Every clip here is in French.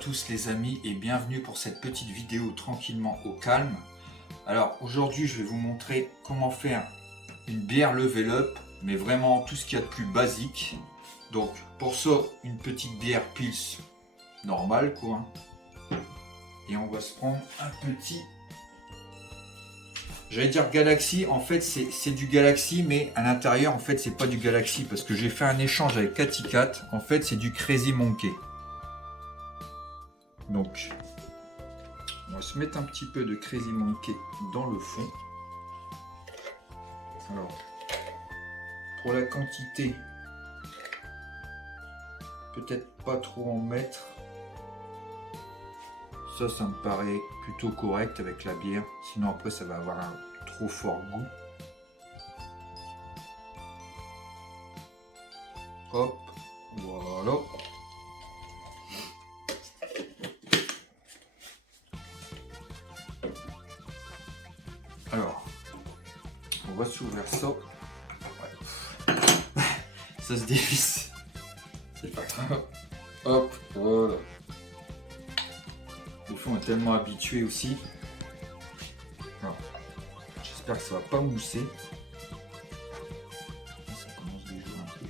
tous les amis et bienvenue pour cette petite vidéo tranquillement au calme. Alors aujourd'hui je vais vous montrer comment faire une bière level up, mais vraiment tout ce qu'il y a de plus basique. Donc pour ça une petite bière Pils normale quoi. Et on va se prendre un petit... J'allais dire Galaxy, en fait c'est du Galaxy, mais à l'intérieur en fait c'est pas du Galaxy parce que j'ai fait un échange avec Katikat. En fait c'est du Crazy Monkey. Donc on va se mettre un petit peu de Crazy Monkey dans le fond. Alors pour la quantité, peut-être pas trop en mettre. Ça me paraît plutôt correct avec la bière, sinon après ça va avoir un trop fort goût. Hop, voilà. Alors, on va s'ouvrir ça. Ouais. Ça se dévisse. C'est pas grave. Hop, voilà. Le fond est tellement habitué aussi. J'espère que ça va pas mousser. Ça commence déjà un peu.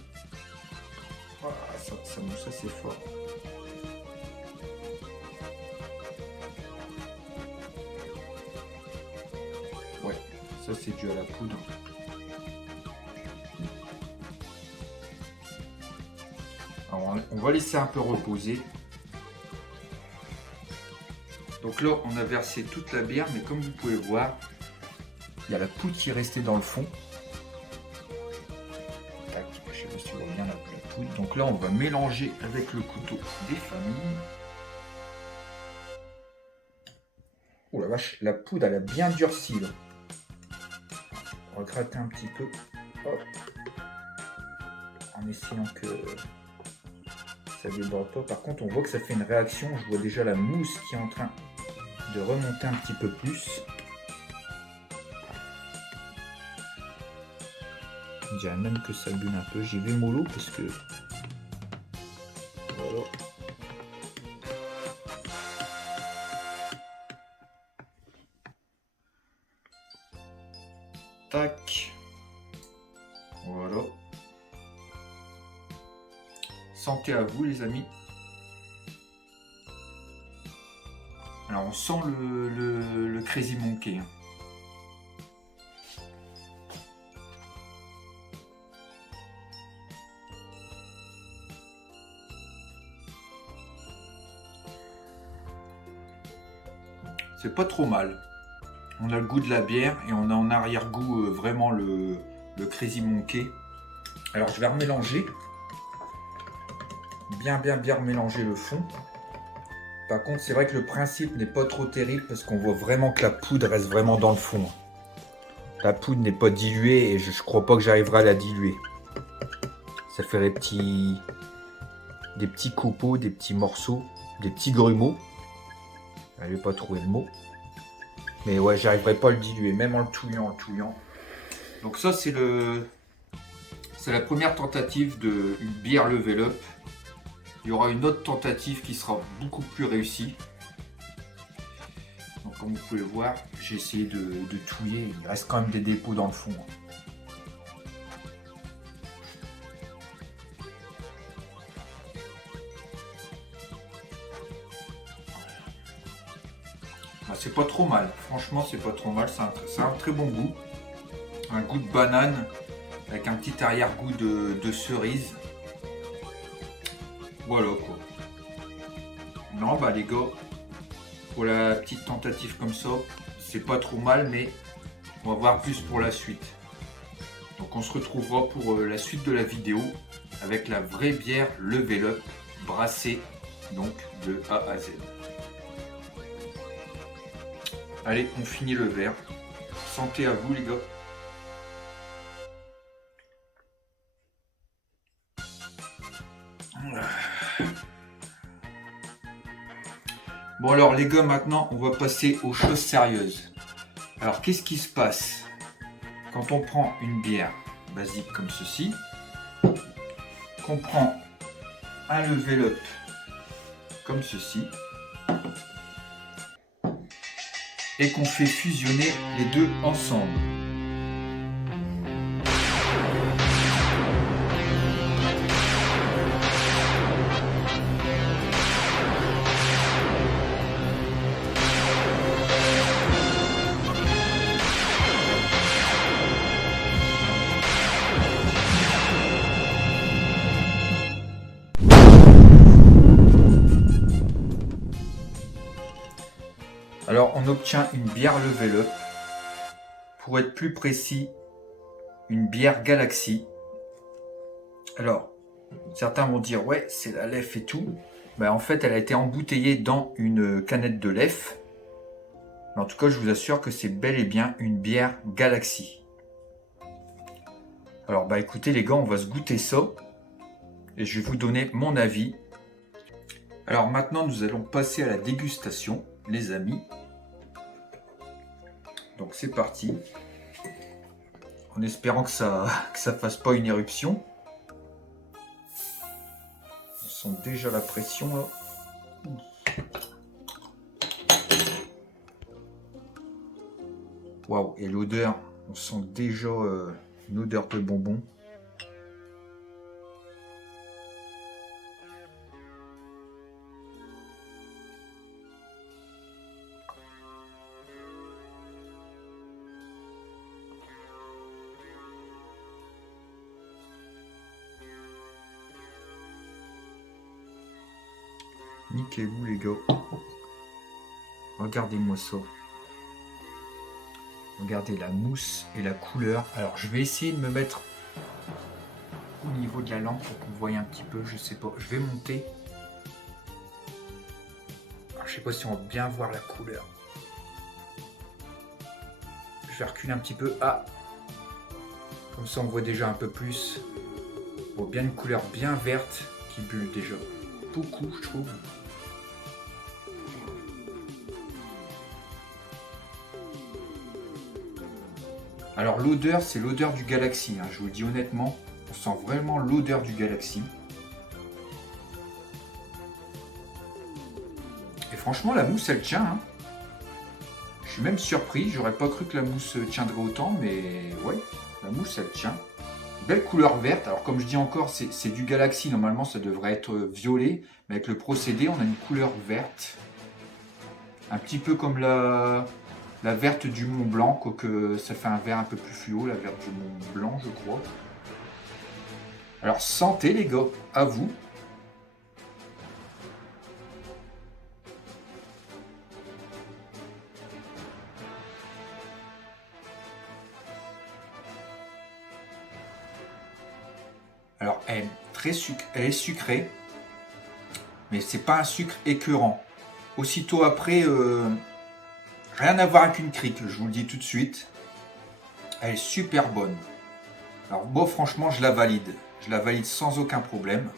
Voilà, ça mousse assez fort. Ouais, ça c'est dû à la poudre. Alors on va laisser un peu reposer. Donc là, on a versé toute la bière, mais comme vous pouvez voir, il y a la poudre qui est restée dans le fond. Tac, je sais pas si on voit bien la poudre. Donc là, on va mélanger avec le couteau des familles. Oh la vache, la poudre, elle a bien durci là. On va gratter un petit peu. Hop. En essayant que ça déborde pas. Par contre, on voit que ça fait une réaction. Je vois déjà la mousse qui est en train de remonter un petit peu plus. Je dirais même que ça bulle un peu. J'y vais mollo parce que voilà. Tac. Voilà. Santé à vous les amis. Alors on sent le Crazy Monkey. C'est pas trop mal. On a le goût de la bière et on a en arrière-goût vraiment le Crazy Monkey. Alors je vais remélanger. Bien remélanger le fond. Par contre, c'est vrai que le principe n'est pas trop terrible parce qu'on voit vraiment que la poudre reste vraiment dans le fond. La poudre n'est pas diluée et je ne crois pas que j'arriverai à la diluer. Ça fait des petits copeaux, des petits morceaux, des petits grumeaux. Je n'avais pas trouvé le mot. Mais ouais, j'arriverai pas à le diluer, même en le touillant, Donc ça, c'est la première tentative d'une bière level up. Il y aura une autre tentative qui sera beaucoup plus réussie. Donc comme vous pouvez voir, j'ai essayé de touiller. Il reste quand même des dépôts dans le fond. C'est pas trop mal. Franchement, c'est pas trop mal. C'est un très bon goût. Un goût de banane avec un petit arrière-goût de cerise. Voilà quoi. Non bah les gars, pour la petite tentative comme ça, c'est pas trop mal, mais on va voir plus pour la suite. Donc on se retrouvera pour la suite de la vidéo avec la vraie bière level up brassée donc de A à Z. Allez, on finit le verre. Santé à vous les gars. Bon alors les gars, maintenant on va passer aux choses sérieuses. Alors qu'est-ce qui se passe quand on prend une bière basique comme ceci, qu'on prend un level up comme ceci. Et qu'on fait fusionner les deux ensemble. Alors on obtient une bière level up, pour être plus précis, une bière Galaxy. Alors, certains vont dire ouais c'est la Lef et tout, ben, en fait elle a été embouteillée dans une canette de Lef, mais en tout cas je vous assure que c'est bel et bien une bière Galaxy. Alors bah écoutez les gars, on va se goûter ça, et je vais vous donner mon avis. Alors maintenant nous allons passer à la dégustation les amis. Donc c'est parti, en espérant que ça fasse pas une éruption. On sent déjà la pression là. Waouh, et l'odeur, on sent déjà une odeur de bonbon. Niquez-vous les gars. Regardez-moi ça. Regardez la mousse et la couleur. Alors je vais essayer de me mettre au niveau de la lampe pour qu'on voie un petit peu. Je sais pas. Je vais monter. Alors, je sais pas si on va bien voir la couleur. Je vais reculer un petit peu. Ah, comme ça on voit déjà un peu plus. On voit bien une couleur bien verte qui bulle déjà. Beaucoup je trouve. Alors l'odeur, c'est l'odeur du Galaxy, hein, je vous le dis honnêtement, on sent vraiment l'odeur du Galaxy. Et franchement la mousse elle tient, hein. Je suis même surpris, j'aurais pas cru que la mousse tiendrait autant, mais ouais, la mousse elle tient. Belle couleur verte, alors comme je dis encore, c'est du Galaxy, normalement ça devrait être violet, mais avec le procédé on a une couleur verte. Un petit peu comme la verte du Mont Blanc, quoique ça fait un vert un peu plus fluo, la verte du Mont Blanc, je crois. Alors, santé les gars, à vous. Alors, elle est sucrée, mais c'est pas un sucre écœurant. Aussitôt après, rien à voir avec une crique, je vous le dis tout de suite. Elle est super bonne. Alors moi franchement je la valide. Je la valide sans aucun problème.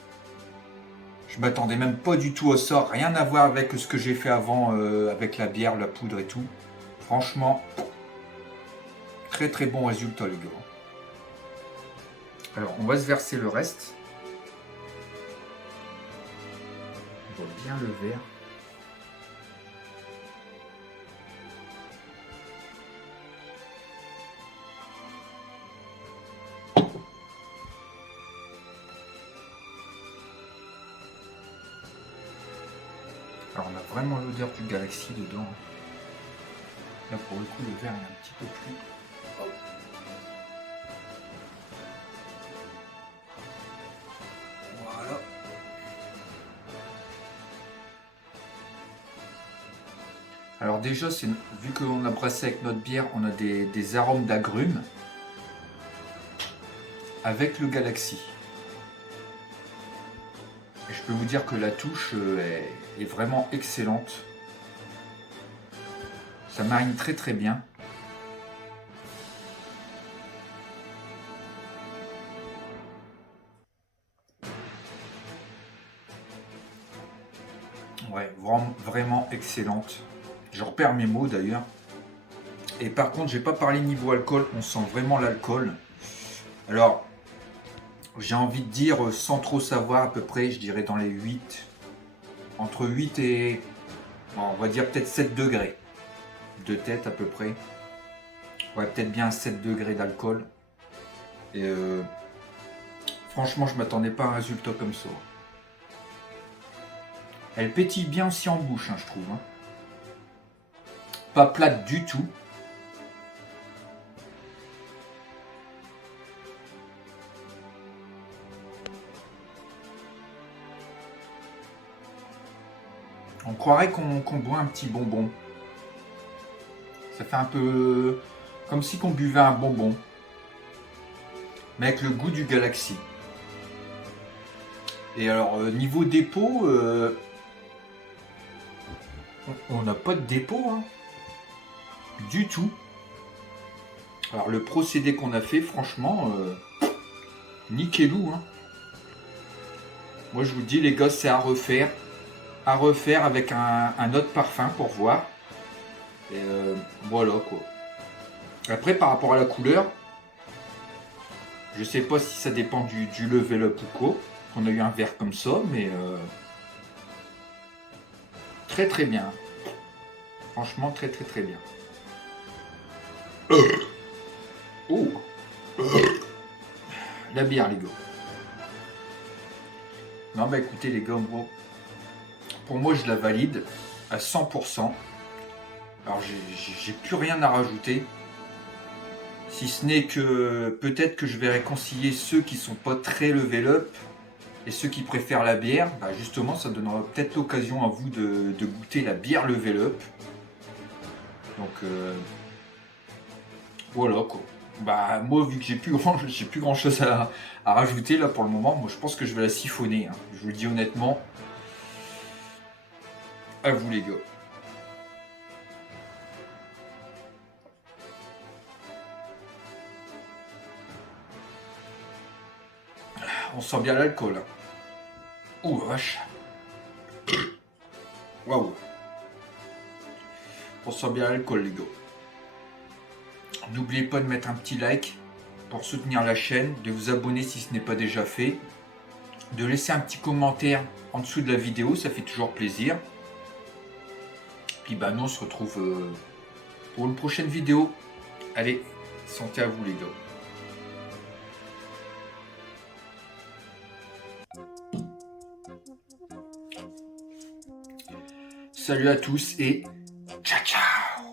Je m'attendais même pas du tout au sort. Rien à voir avec ce que j'ai fait avant avec la bière, la poudre et tout. Franchement, très très bon résultat les gars. Alors on va se verser le reste. On voit bien le verre. Alors on a vraiment l'odeur du Galaxy dedans. Là pour le coup le verre est un petit peu plus... Oh. Voilà. Alors déjà, vu qu'on a brassé avec notre bière, on a des arômes d'agrumes avec le Galaxy. Et je peux vous dire que la touche est vraiment excellente. Ça marine très très bien. Ouais, vraiment excellente. Je repère mes mots d'ailleurs. Et par contre, j'ai pas parlé niveau alcool, on sent vraiment l'alcool. Alors, j'ai envie de dire, sans trop savoir à peu près, je dirais dans les 8, entre 8 et, bon, on va dire peut-être 7 degrés de tête à peu près. Ouais, peut-être bien 7 degrés d'alcool. Et franchement, je m'attendais pas à un résultat comme ça. Elle pétille bien aussi en bouche, hein, je trouve. Hein. Pas plate du tout. On croirait qu'on boit un petit bonbon. Ça fait un peu comme si on buvait un bonbon. Mais avec le goût du Galaxy. Et alors, niveau dépôt, on n'a pas de dépôt, hein. Du tout. Alors, le procédé qu'on a fait, franchement, nickelou, hein. Moi, je vous dis, les gars, c'est à refaire. À refaire avec un autre parfum pour voir. Et voilà, quoi. Après, par rapport à la couleur, je sais pas si ça dépend du level up ou quoi. On a eu un verre comme ça, mais très très bien. Franchement, très très très bien. Oh, la bière, les gars. Non, bah écoutez, les gars, bon, pour moi, je la valide à 100%. Alors, j'ai plus rien à rajouter. Si ce n'est que peut-être que je vais réconcilier ceux qui sont pas très level up et ceux qui préfèrent la bière. Bah justement, ça donnera peut-être l'occasion à vous de goûter la bière level up. Donc, voilà quoi. Bah moi vu que j'ai plus grand chose à rajouter là pour le moment, moi je pense que je vais la siphonner, hein. Je vous le dis honnêtement. À vous les gars. On sent bien l'alcool, hein. Ouh vache. Waouh. On sent bien l'alcool les gars. N'oubliez pas de mettre un petit like pour soutenir la chaîne, de vous abonner si ce n'est pas déjà fait, de laisser un petit commentaire en dessous de la vidéo, ça fait toujours plaisir. Puis bah nous on se retrouve pour une prochaine vidéo. Allez, santé à vous les gars. Salut à tous et ciao ciao.